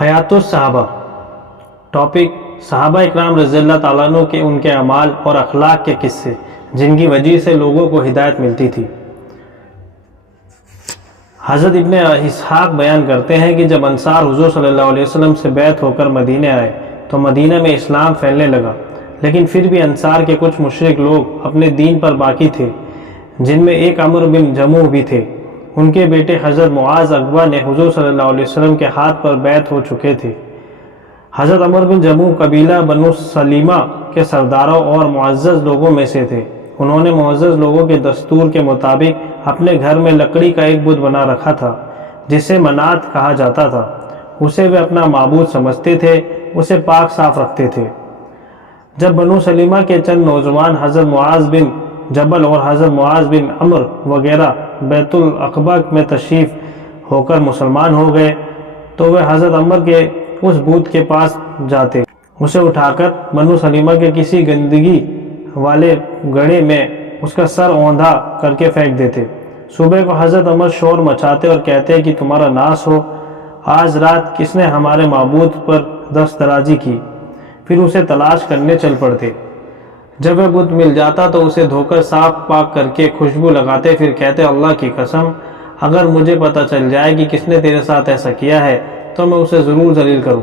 حیات الصحابہ ٹاپک صحابہ اکرام رضی اللہ تعالیٰ عنہ کے ان کے اعمال اور اخلاق کے قصے جن کی وجہ سے لوگوں کو ہدایت ملتی تھی۔ حضرت ابن اسحاق بیان کرتے ہیں کہ جب انصار حضور صلی اللہ علیہ وسلم سے بیعت ہو کر مدینہ آئے تو مدینہ میں اسلام پھیلنے لگا، لیکن پھر بھی انصار کے کچھ مشرک لوگ اپنے دین پر باقی تھے، جن میں ایک عمرو بن جموح بھی تھے۔ ان کے بیٹے حضرت معاذ اقبا نے حضور صلی اللہ علیہ وسلم کے ہاتھ پر بیعت ہو چکے تھے۔ حضرت عمرو بن جموح قبیلہ بنو سلیمہ کے سرداروں اور معزز لوگوں میں سے تھے۔ انہوں نے معزز لوگوں کے دستور کے مطابق اپنے گھر میں لکڑی کا ایک بت بنا رکھا تھا جسے منات کہا جاتا تھا۔ اسے وہ اپنا معبود سمجھتے تھے، اسے پاک صاف رکھتے تھے۔ جب بنو سلیمہ کے چند نوجوان حضرت معاذ بن جبل اور حضرت معاذ بن عمر وغیرہ بیت العقبہ میں تشریف ہو کر مسلمان ہو گئے تو وہ حضرت عمر کے اس بت کے پاس جاتے، اسے اٹھا کر بنو سلیمہ کے کسی گندگی والے گڑھے میں اس کا سر اوندھا کر کے پھینک دیتے۔ صبح کو حضرت عمر شور مچاتے اور کہتے کہ تمہارا ناس ہو، آج رات کس نے ہمارے معبود پر دست درازی کی؟ پھر اسے تلاش کرنے چل پڑتے۔ جب وہ بت مل جاتا تو اسے دھو کر صاف پاک کر کے خوشبو لگاتے، پھر کہتے اللہ کی قسم اگر مجھے پتہ چل جائے کہ کس نے تیرے ساتھ ایسا کیا ہے تو میں اسے ضرور ذلیل کروں۔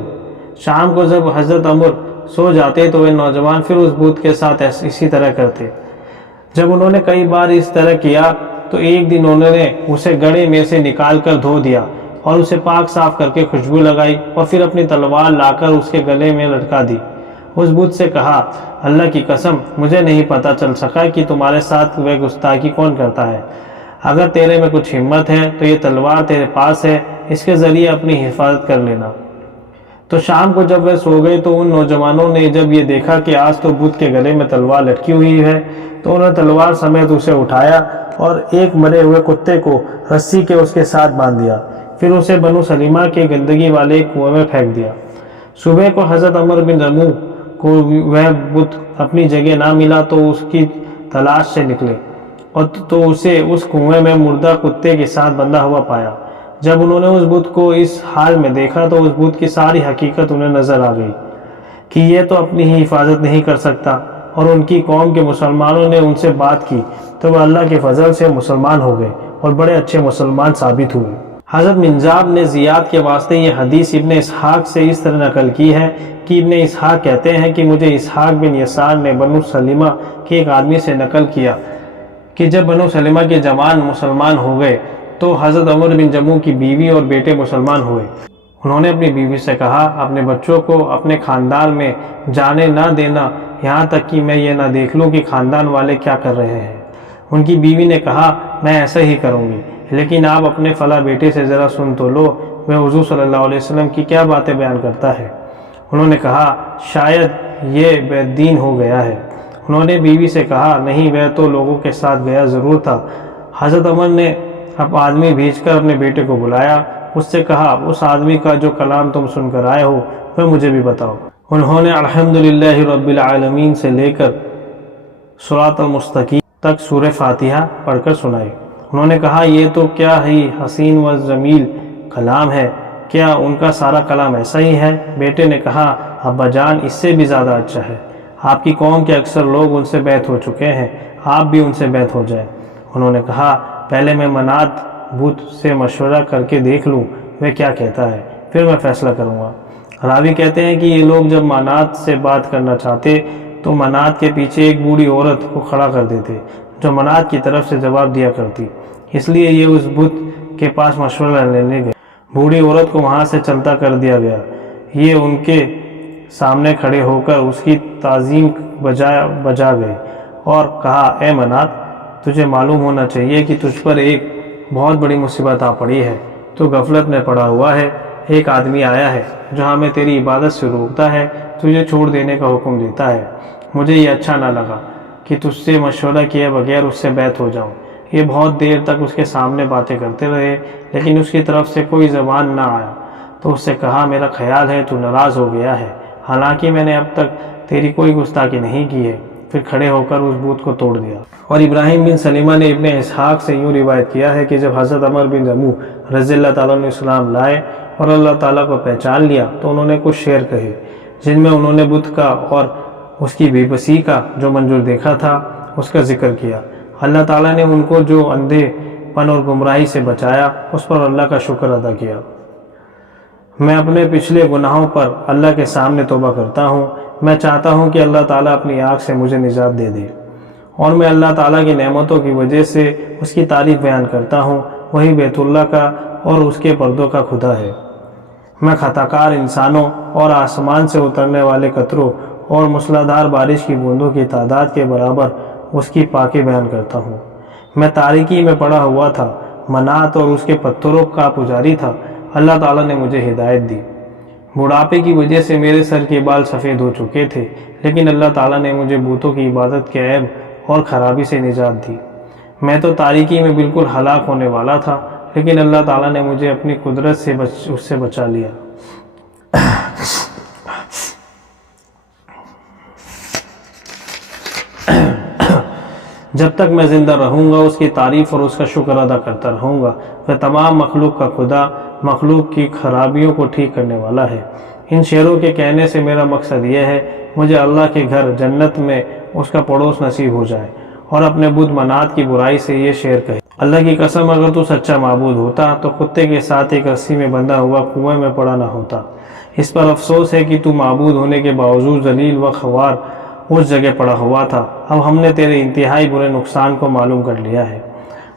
شام کو جب حضرت عمر سو جاتے تو وہ نوجوان پھر اس بت کے ساتھ اسی طرح کرتے۔ جب انہوں نے کئی بار اس طرح کیا تو ایک دن انہوں نے اسے گڑھے میں سے نکال کر دھو دیا اور اسے پاک صاف کر کے خوشبو لگائی اور پھر اپنی تلوار لا کر اس کے گلے میں لٹکا دی۔ اس بت سے کہا اللہ کی قسم مجھے نہیں پتہ چل سکا کہ تمہارے ساتھ وہ گستاخی کون کرتا ہے۔ اگر تیرے میں کچھ ہمت ہے تو یہ تلوار تیرے پاس ہے، اس کے ذریعے اپنی حفاظت کر لینا۔ تو شام کو جب وہ سو گئے تو ان نوجوانوں نے جب یہ دیکھا کہ آج تو بت کے گلے میں تلوار لٹکی ہوئی ہے تو انہوں نے تلوار سمیت اسے اٹھایا اور ایک مرے ہوئے کتے کو رسی کے اس کے ساتھ باندھ دیا، پھر اسے بنو سلیمہ کے گندگی والے کنویں میں پھینک دیا۔ صبح کو حضرت عمر بن جموح کو وہ بت اپنی جگہ نہ ملا تو اس کی تلاش سے نکلے اور تو اسے اس کنویں میں مردہ کتے کے ساتھ بندھا ہوا پایا۔ جب انہوں نے اس بت کو اس حال میں دیکھا تو اس بت کی ساری حقیقت انہیں نظر آ گئی کہ یہ تو اپنی ہی حفاظت نہیں کر سکتا، اور ان کی قوم کے مسلمانوں نے ان سے بات کی تو وہ اللہ کے فضل سے مسلمان ہو گئے اور بڑے اچھے مسلمان ثابت ہوئے۔ حضرت منجاب نے زیاد کے واسطے یہ حدیث ابن اسحاق سے اس طرح نقل کی ہے کہ ابن اسحاق کہتے ہیں کہ مجھے اسحاق بن یسار نے بنو سلیمہ کے ایک آدمی سے نقل کیا کہ جب بنو سلیمہ کے جوان مسلمان ہو گئے تو حضرت عمر بن جموح کی بیوی اور بیٹے مسلمان ہوئے۔ انہوں نے اپنی بیوی سے کہا اپنے بچوں کو اپنے خاندان میں جانے نہ دینا یہاں تک کہ میں یہ نہ دیکھ لوں کہ خاندان والے کیا کر رہے ہیں۔ ان کی بیوی نے کہا میں ایسا ہی کروں گی، لیکن آپ اپنے فلاں بیٹے سے ذرا سن تو لو، وہ حضور صلی اللہ علیہ وسلم کی کیا باتیں بیان کرتا ہے۔ انہوں نے کہا شاید یہ بے دین ہو گیا ہے۔ انہوں نے بیوی سے کہا نہیں، وہ تو لوگوں کے ساتھ گیا ضرور تھا۔ حضرت عمر نے اب آدمی بھیج کر اپنے بیٹے کو بلایا، اس سے کہا اس آدمی کا جو کلام تم سن کر آئے ہو وہ مجھے بھی بتاؤ۔ انہوں نے الحمدللہ رب العالمین سے لے کر صراط المستقیم تک سورہ فاتحہ پڑھ کر سنائی۔ انہوں نے کہا یہ تو کیا ہی حسین و جمیل کلام ہے، کیا ان کا سارا کلام ایسا ہی ہے؟ بیٹے نے کہا ابا جان اس سے بھی زیادہ اچھا ہے، آپ کی قوم کے اکثر لوگ ان سے بیعت ہو چکے ہیں، آپ بھی ان سے بیعت ہو جائیں۔ انہوں نے کہا پہلے میں منات بت سے مشورہ کر کے دیکھ لوں وہ کیا کہتا ہے، پھر میں فیصلہ کروں گا۔ راوی کہتے ہیں کہ یہ لوگ جب منات سے بات کرنا چاہتے تو منات کے پیچھے ایک بوڑھی عورت کو کھڑا کر دیتے جو منات کی طرف سے جواب دیا کرتی، اس لیے یہ اس بت کے پاس مشورہ لینے گئے۔ بوڑھی عورت کو وہاں سے چلتا کر دیا گیا، یہ ان کے سامنے کھڑے ہو کر اس کی تعظیم بجا گئے اور کہا اے منات تجھے معلوم ہونا چاہیے کہ تجھ پر ایک بہت بڑی مصیبت آ پڑی ہے، تو غفلت میں پڑا ہوا ہے، ایک آدمی آیا ہے جو ہمیں تیری عبادت سے روکتا ہے، تجھے چھوڑ دینے کا حکم دیتا ہے۔ مجھے یہ اچھا نہ لگا کہ تجھ سے مشورہ کیے بغیر اس سے بیعت ہو جاؤں۔ یہ بہت دیر تک اس کے سامنے باتیں کرتے رہے لیکن اس کی طرف سے کوئی زبان نہ آیا، تو اس سے کہا میرا خیال ہے تو ناراض ہو گیا ہے، حالانکہ میں نے اب تک تیری کوئی گستاخی نہیں کی ہے۔ پھر کھڑے ہو کر اس بت کو توڑ دیا۔ اور ابراہیم بن سلیمہ نے ابن اسحاق سے یوں روایت کیا ہے کہ جب حضرت عمر بن جموح رضی اللہ تعالیٰ عنہ اسلام لائے اور اللہ تعالیٰ کو پہچان لیا تو انہوں نے کچھ شعر کہے جن میں انہوں نے بت کا اور اس کی بے بسی کا جو منظر دیکھا تھا اس کا ذکر کیا۔ اللہ تعالیٰ نے ان کو جو اندھے پن اور گمراہی سے بچایا اس پر اللہ کا شکر ادا کیا۔ میں اپنے پچھلے گناہوں پر اللہ کے سامنے توبہ کرتا ہوں۔ میں چاہتا ہوں کہ اللہ تعالیٰ اپنی آگ سے مجھے نجات دے دے، اور میں اللہ تعالیٰ کی نعمتوں کی وجہ سے اس کی تعریف بیان کرتا ہوں۔ وہی بیت اللہ کا اور اس کے پردوں کا خدا ہے۔ میں خطا کار انسانوں اور آسمان سے اترنے والے قطروں اور موسلادھار بارش کی بوندوں کی تعداد کے برابر اس کی پاکی بیان کرتا ہوں۔ میں تاریکی میں پڑا ہوا تھا، منات اور اس کے پتھروں کا پجاری تھا۔ اللہ تعالیٰ نے مجھے ہدایت دی۔ بڑھاپے کی وجہ سے میرے سر کے بال سفید ہو چکے تھے، لیکن اللہ تعالیٰ نے مجھے بتوں کی عبادت کے عیب اور خرابی سے نجات دی۔ میں تو تاریکی میں بالکل ہلاک ہونے والا تھا، لیکن اللہ تعالیٰ نے مجھے اپنی قدرت سے اس سے بچا لیا۔ جب تک میں زندہ رہوں گا اس کی تعریف اور اس کا شکر ادا کرتا رہوں گا۔ وہ تمام مخلوق کا خدا، مخلوق کی خرابیوں کو ٹھیک کرنے والا ہے۔ ان شعروں کے کہنے سے میرا مقصد یہ ہے مجھے اللہ کے گھر جنت میں اس کا پڑوس نصیب ہو جائے، اور اپنے بت منات کی برائی سے یہ شعر کہے: اللہ کی قسم اگر تو سچا معبود ہوتا تو کتے کے ساتھ ایک رسی میں بندھا ہوا کنویں میں پڑا نہ ہوتا۔ اس پر افسوس ہے کہ تو معبود ہونے کے باوجود ذلیل و خوار اس جگہ پڑا ہوا تھا۔ اب ہم نے تیرے انتہائی برے نقصان کو معلوم کر لیا ہے۔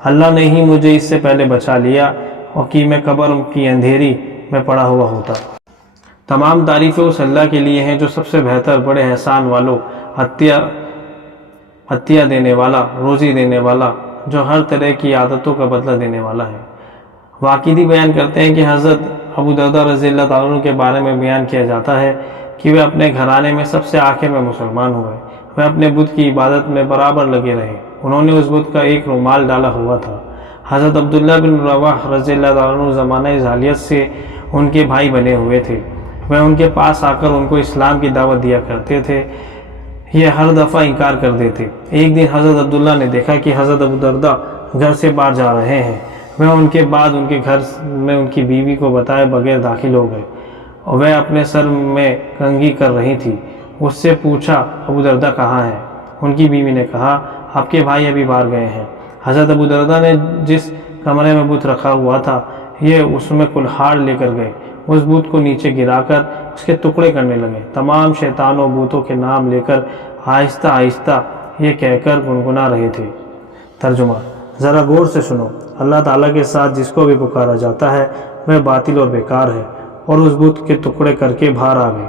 اللہ نے ہی مجھے اس سے پہلے بچا لیا اور کہ میں قبر کی اندھیری میں پڑا ہوا ہوتا۔ تمام تعریفیں اس اللہ کے لیے ہیں جو سب سے بہتر، بڑے احسان والوں، عطیہ دینے والا، روزی دینے والا، جو ہر طرح کی عادتوں کا بدلہ دینے والا ہے۔ واقعی بیان کرتے ہیں کہ حضرت ابو درداء رضی اللہ تعالیٰ عنہ کے بارے میں بیان کیا جاتا ہے کہ وہ اپنے گھرانے میں سب سے آخر میں مسلمان ہوئے۔ وہ اپنے بت کی عبادت میں برابر لگے رہے۔ انہوں نے اس بت کا ایک رومال ڈالا ہوا تھا۔ حضرت عبداللہ بن رواح رضی اللہ تعالیٰ عنہ زمانہ جاہلیت سے ان کے بھائی بنے ہوئے تھے۔ وہ ان کے پاس آ کر ان کو اسلام کی دعوت دیا کرتے تھے۔ یہ ہر دفعہ انکار کر دیتے۔ ایک دن حضرت عبداللہ نے دیکھا کہ حضرت ابو درداء گھر سے باہر جا رہے ہیں۔ وہ ان کے بعد ان کے گھر میں ان کی بیوی کو بتائے بغیر داخل ہو گئے، اور وہ اپنے سر میں کنگھی کر رہی تھی۔ اس سے پوچھا ابو درداء کہاں ہے؟ ان کی بیوی نے کہا آپ کے بھائی ابھی باہر گئے ہیں۔ حضرت ابو درداء نے جس کمرے میں بت رکھا ہوا تھا یہ اس میں کلہاڑ لے کر گئے، اس بت کو نیچے گرا کر اس کے ٹکڑے کرنے لگے۔ تمام شیطانوں بتوں کے نام لے کر آہستہ آہستہ یہ کہہ کر گنگنا رہے تھے۔ ترجمہ: ذرا غور سے سنو، اللہ تعالیٰ کے ساتھ جس کو بھی پکارا جاتا ہے وہ باطل اور بیکار ہے، اور اس بت کے ٹکڑے کر کے باہر آ گئے۔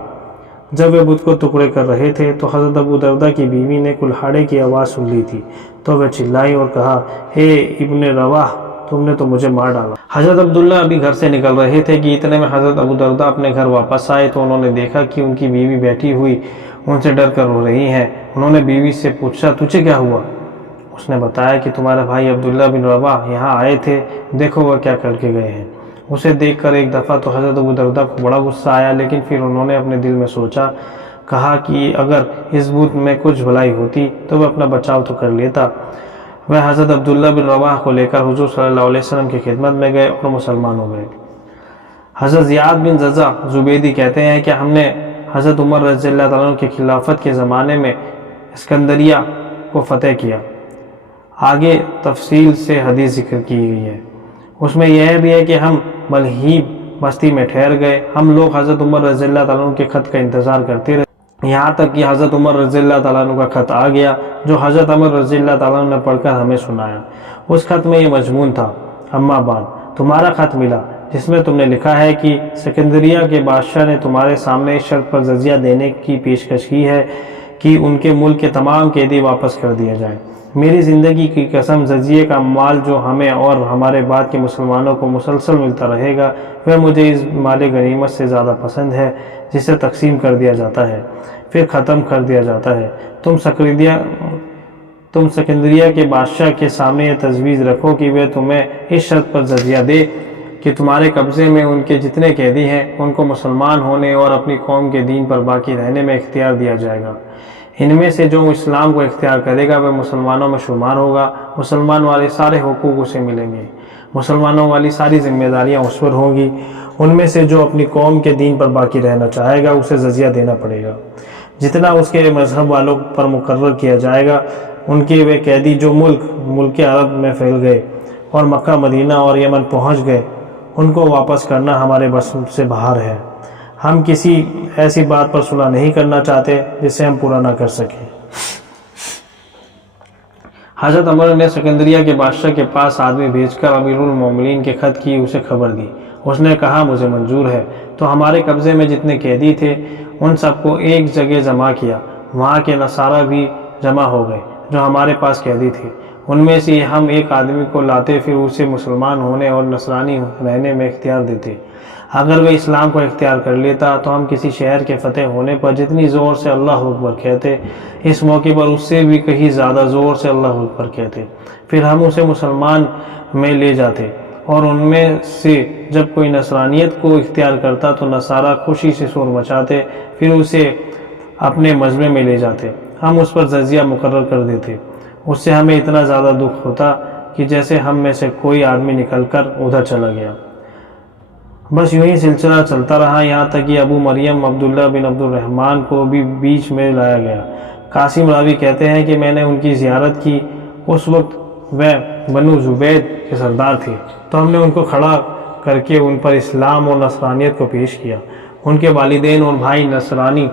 جب وہ بت کو ٹکڑے کر رہے تھے تو حضرت ابو درداء کی بیوی نے کلہاڑے کی آواز سن لی تھی، تو وہ چلائی اور کہا اے ابن رواح، تم نے تو مجھے مار ڈالا۔ حضرت عبداللہ ابھی گھر سے نکل رہے تھے کہ اتنے میں حضرت ابو درداء اپنے گھر واپس آئے تو انہوں نے دیکھا کہ ان کی بیوی بیٹھی ہوئی ان سے ڈر کر رو رہی ہیں۔ انہوں نے بیوی سے پوچھا تجھے کیا ہوا؟ اس نے بتایا کہ تمہارے بھائی عبداللہ بن رواح یہاں آئے تھے، دیکھو وہ کیا کر کے گئے ہیں۔ اسے دیکھ کر ایک دفعہ تو حضرت ابو درداء کو بڑا غصہ آیا، لیکن پھر انہوں نے اپنے دل میں سوچا، کہا کہ اگر اس بت میں کچھ بھلائی ہوتی تو وہ اپنا بچاؤ تو کر لیتا۔ وہ حضرت عبداللہ بن رواح کو لے کر حضور صلی اللہ علیہ وسلم کی خدمت میں گئے اور مسلمان ہو گئے۔ حضرت زیاد بن ززا زبیدی کہتے ہیں کہ ہم نے حضرت عمر رضی اللہ تعالیٰ عنہ کی خلافت کے زمانے میں اسکندریہ کو فتح کیا۔ آگے تفصیل سے حدیث ذکر کی گئی ہے۔ اس میں یہ بھی ہے کہ ہم ملہیب بستی میں ٹھہر گئے۔ ہم لوگ حضرت عمر رضی اللہ تعالیٰ عنہ کے خط کا انتظار کرتے رہے، یہاں تک کہ حضرت عمر رضی اللہ تعالیٰ عنہ کا خط آ گیا جو حضرت عمر رضی اللہ تعالیٰ عنہ نے پڑھ کر ہمیں سنایا۔ اس خط میں یہ مضمون تھا: اما بعد، تمہارا خط ملا جس میں تم نے لکھا ہے کہ سکندریہ کے بادشاہ نے تمہارے سامنے اس شرط پر جزیہ دینے کی پیشکش کی ہے کہ ان کے ملک کے تمام قیدی واپس کر دیا جائے۔ میری زندگی کی قسم، جزیے کا مال جو ہمیں اور ہمارے بعد کے مسلمانوں کو مسلسل ملتا رہے گا وہ مجھے اس مال غنیمت سے زیادہ پسند ہے جسے تقسیم کر دیا جاتا ہے پھر ختم کر دیا جاتا ہے۔ تم سکندریہ کے بادشاہ کے سامنے یہ تجویز رکھو کہ وہ تمہیں اس شرط پر جزیہ دے کہ تمہارے قبضے میں ان کے جتنے قیدی ہیں ان کو مسلمان ہونے اور اپنی قوم کے دین پر باقی رہنے میں اختیار دیا جائے گا۔ ان میں سے جو اسلام کو اختیار کرے گا وہ مسلمانوں میں شمار ہوگا، مسلمان والے سارے حقوق اسے ملیں گے۔ مسلمانوں والی ساری ذمہ داریاں اس پر ہوں گی۔ ان میں سے جو اپنی قوم کے دین پر باقی رہنا چاہے گا اسے جزیہ دینا پڑے گا، جتنا اس کے مذہب والوں پر مقرر کیا جائے گا۔ ان کے وہ قیدی جو ملک عرب میں پھیل گئے اور مکہ مدینہ اور یمن پہنچ گئے، ان کو واپس کرنا ہمارے بس سے باہر ہے۔ ہم کسی ایسی بات پر صلح نہیں کرنا چاہتے جسے ہم پورا نہ کر سکیں۔ حضرت عمر نے سکندریہ کے بادشاہ کے پاس آدمی بھیج کر امیر المومنین کے خط کی اسے خبر دی۔ اس نے کہا مجھے منظور ہے۔ تو ہمارے قبضے میں جتنے قیدی تھے ان سب کو ایک جگہ جمع کیا۔ وہاں کے نصارہ بھی جمع ہو گئے جو ہمارے پاس قیدی تھے۔ ان میں سے ہم ایک آدمی کو لاتے، پھر اسے مسلمان ہونے اور نصرانی رہنے میں اختیار دیتے۔ اگر وہ اسلام کو اختیار کر لیتا تو ہم کسی شہر کے فتح ہونے پر جتنی زور سے اللہ اکبر کہتے، اس موقع پر اس سے بھی کہیں زیادہ زور سے اللہ اکبر کہتے، پھر ہم اسے مسلمان میں لے جاتے۔ اور ان میں سے جب کوئی نصرانیت کو اختیار کرتا تو نصارہ خوشی سے شور مچاتے، پھر اسے اپنے مذہب میں لے جاتے۔ ہم اس پر جزیہ مقرر کر دیتے۔ اس سے ہمیں اتنا زیادہ دکھ ہوتا کہ جیسے ہم میں سے کوئی آدمی نکل کر ادھر چلا گیا۔ بس یوں ہی سلسلہ چلتا رہا، یہاں تک کہ ابو مریم عبداللہ بن عبد الرحمن کو بھی بیچ میں لایا گیا۔ قاسم راوی کہتے ہیں کہ میں نے ان کی زیارت کی۔ اس وقت وہ بنو زبید کے سردار تھے، تو ہم نے ان کو کھڑا کر کے ان پر اسلام اور نصرانیت کو پیش کیا۔ ان کے والدین اور بھائی نصرانی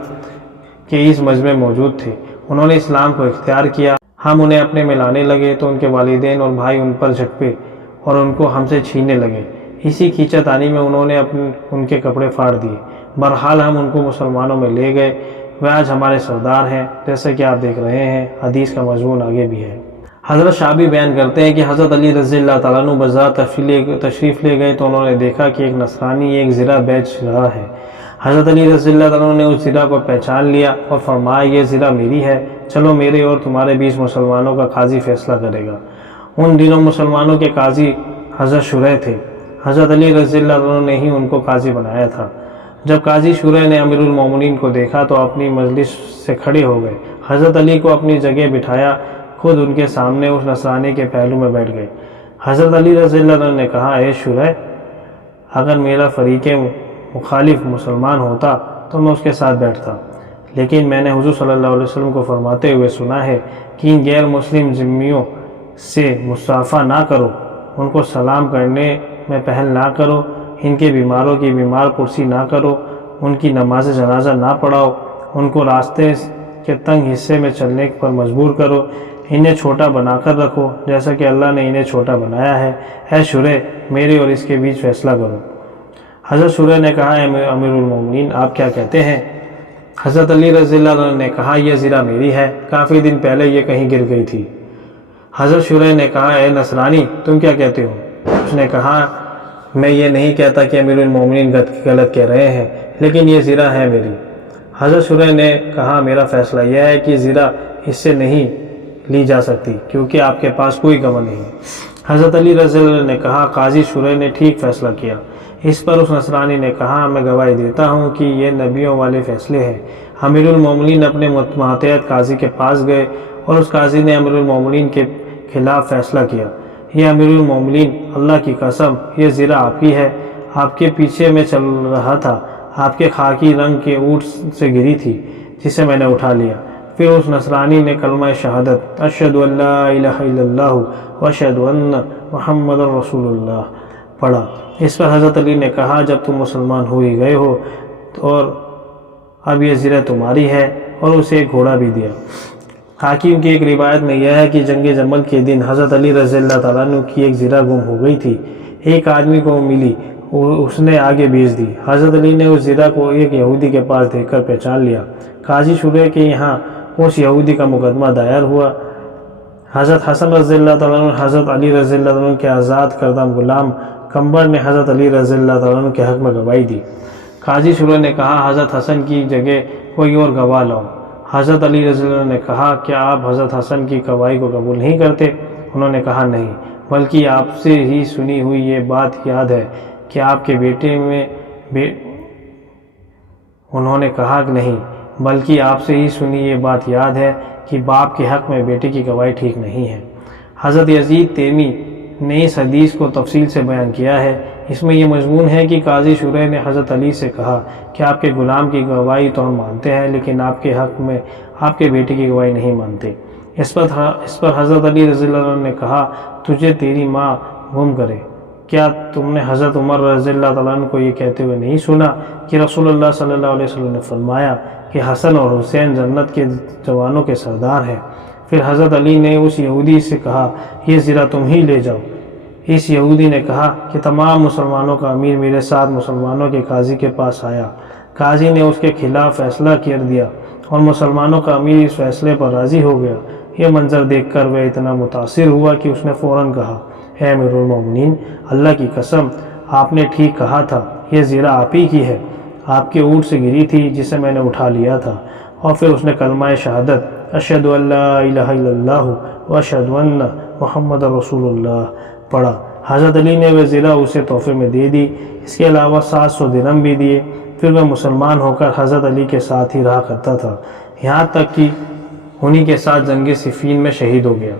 کے اس مجمع میں موجود تھے۔ انہوں نے اسلام کو اختیار کیا۔ ہم انہیں اپنے میں لانے لگے تو ان کے والدین اور بھائی ان پر جھپٹے اور ان کو ہم سے چھیننے لگے۔ اسی کھینچا تانی میں انہوں نے ان کے کپڑے پھاڑ دیے۔ بہرحال ہم ان کو مسلمانوں میں لے گئے۔ وہ آج ہمارے سردار ہیں، جیسا کہ آپ دیکھ رہے ہیں۔ حدیث کا مضمون آگے بھی ہے۔ حضرت شعبی بیان کرتے ہیں کہ حضرت علی رضی اللہ تعالیٰ عنہ بازار تشریف لے گئے تو انہوں نے دیکھا کہ ایک نصرانی ایک زرہ بیچ رہا ہے۔ حضرت علی رضی اللہ تعالیٰ عنہ نے اس زرہ کو پہچان لیا اور فرمایا یہ زرہ میری ہے، چلو میرے اور تمہارے بیچ مسلمانوں کا قاضی فیصلہ کرے گا۔ ان دنوں مسلمانوں کے قاضی حضرت شریح تھے۔ حضرت علی رضی اللہ عنہ نے ہی ان کو قاضی بنایا تھا۔ جب قاضی شریح نے امیر المومنین کو دیکھا تو اپنی مجلس سے کھڑے ہو گئے، حضرت علی کو اپنی جگہ بٹھایا، خود ان کے سامنے اس نصرانی کے پہلو میں بیٹھ گئے۔ حضرت علی رضی اللہ عنہ نے کہا اے شریح، اگر میرا فریق مخالف مسلمان ہوتا تو میں اس کے ساتھ بیٹھتا، لیکن میں نے حضور صلی اللہ علیہ وسلم کو فرماتے ہوئے سنا ہے کہ ان غیر مسلم ذمیوں سے مصافحہ نہ کرو، ان کو سلام کرنے میں پہل نہ کرو، ان کے بیماروں کی بیمار پرسی نہ کرو، ان کی نماز جنازہ نہ پڑھاؤ، ان کو راستے کے تنگ حصے میں چلنے پر مجبور کرو، انہیں چھوٹا بنا کر رکھو جیسا کہ اللہ نے انہیں چھوٹا بنایا ہے۔ اے شریح، میرے اور اس کے بیچ فیصلہ کرو۔ حضرت شریح نے کہا اے امیر المومنین، آپ کیا کہتے ہیں؟ حضرت علی رضی اللہ عنہ نے کہا یہ زرہ میری ہے، کافی دن پہلے یہ کہیں گر گئی تھی۔ حضرت شریح نے کہا اے نصرانی، تم کیا کہتے ہو؟ اس نے کہا میں یہ نہیں کہتا کہ امیر المومنین غلط کہہ رہے ہیں، لیکن یہ زرہ ہے میری۔ حضرت شریح نے کہا میرا فیصلہ یہ ہے کہ زرہ اس سے نہیں لی جا سکتی کیونکہ آپ کے پاس کوئی گواہ نہیں۔ حضرت علی رضی اللہ عنہ نے کہا قاضی شریح نے ٹھیک فیصلہ کیا۔ اس پر اس نصرانی نے کہا میں گواہی دیتا ہوں کہ یہ نبیوں والے فیصلے ہیں۔ امیر المومنین اپنے ماتحت قاضی کے پاس گئے اور اس قاضی نے امیر المومنین کے خلاف فیصلہ کیا۔ یہ امیر المومنین، اللہ کی قسم یہ زرہ آپ کی ہے، آپ کے پیچھے میں چل رہا تھا، آپ کے خاکی رنگ کے اونٹ سے گری تھی جسے میں نے اٹھا لیا۔ پھر اس نصرانی نے کلمہ شہادت اشہد ان لا الہ الا اللہ واشہد ان محمد رسول اللہ پڑھا۔ اس پر حضرت علی نے کہا جب تم مسلمان ہو ہی گئے ہو اور اب یہ زرہ تمہاری ہے، اور اسے ایک گھوڑا بھی دیا۔ حاکم کی ایک روایت میں یہ ہے کہ جنگ جمل کے دن حضرت علی رضی اللہ تعالیٰ عنہ کی ایک زرہ گم ہو گئی تھی، ایک آدمی کو ملی، اس نے آگے بیچ دی۔ حضرت علی نے اس زرہ کو ایک یہودی کے پاس دیکھ کر پہچان لیا۔ قاضی شریح کے یہاں اس یہودی کا مقدمہ دائر ہوا۔ حضرت حسن رضی اللہ تعالیٰ عنہ حضرت علی رضی اللہ عنہ کے آزاد کردہ غلام کمبر نے حضرت علی رضی اللہ تعالیٰ عنہ کے حق میں گواہی دی۔ قاضی شریح نے کہا حضرت حسن کی جگہ کوئی اور گواہ لاؤ۔ حضرت علی رضی اللہ عنہ نے کہا کیا آپ حضرت حسن کی گواہی کو قبول نہیں کرتے؟ انہوں نے کہا نہیں، بلکہ آپ سے ہی سنی ہوئی یہ بات یاد ہے کہ آپ کے بیٹے میں انہوں نے کہا کہ نہیں، بلکہ آپ سے ہی سنی یہ بات یاد ہے کہ باپ کے حق میں بیٹے کی گواہی ٹھیک نہیں ہے۔ حضرت یزید تیمی نے اس حدیث کو تفصیل سے بیان کیا ہے۔ اس میں یہ مضمون ہے کہ قاضی شریح نے حضرت علی سے کہا کہ آپ کے غلام کی گواہی تو ہم مانتے ہیں، لیکن آپ کے حق میں آپ کے بیٹے کی گواہی نہیں مانتے۔ اس پر حضرت علی رضی اللہ عنہ نے کہا، تجھے تیری ماں گم کرے، کیا تم نے حضرت عمر رضی اللہ تعالیٰ عنہ کو یہ کہتے ہوئے نہیں سنا کہ رسول اللہ صلی اللہ علیہ وسلم نے فرمایا کہ حسن اور حسین جنت کے جوانوں کے سردار ہیں؟ پھر حضرت علی نے اس یہودی سے کہا، یہ زرہ تم ہی لے جاؤ۔ اس یہودی نے کہا کہ تمام مسلمانوں کا امیر میرے ساتھ مسلمانوں کے قاضی کے پاس آیا، قاضی نے اس کے خلاف فیصلہ کر دیا اور مسلمانوں کا امیر اس فیصلے پر راضی ہو گیا۔ یہ منظر دیکھ کر وہ اتنا متاثر ہوا کہ اس نے فوراً کہا، اے امیر المومنین، اللہ کی قسم، آپ نے ٹھیک کہا تھا، یہ زرہ آپ ہی کی ہے، آپ کے اونٹ سے گری تھی جسے میں نے اٹھا لیا تھا۔ اور پھر اس نے کلمہ شہادت اشہد ان لا الہ الا اللہ و اشہد ان محمد رسول اللہ پڑھا۔ حضرت علی نے وہ زرہ اسے تحفے میں دے دی، اس کے علاوہ 700 درہم بھی دیے۔ پھر وہ مسلمان ہو کر حضرت علی کے ساتھ ہی رہا کرتا تھا، یہاں تک کہ انہی کے ساتھ جنگ صفین میں شہید ہو گیا۔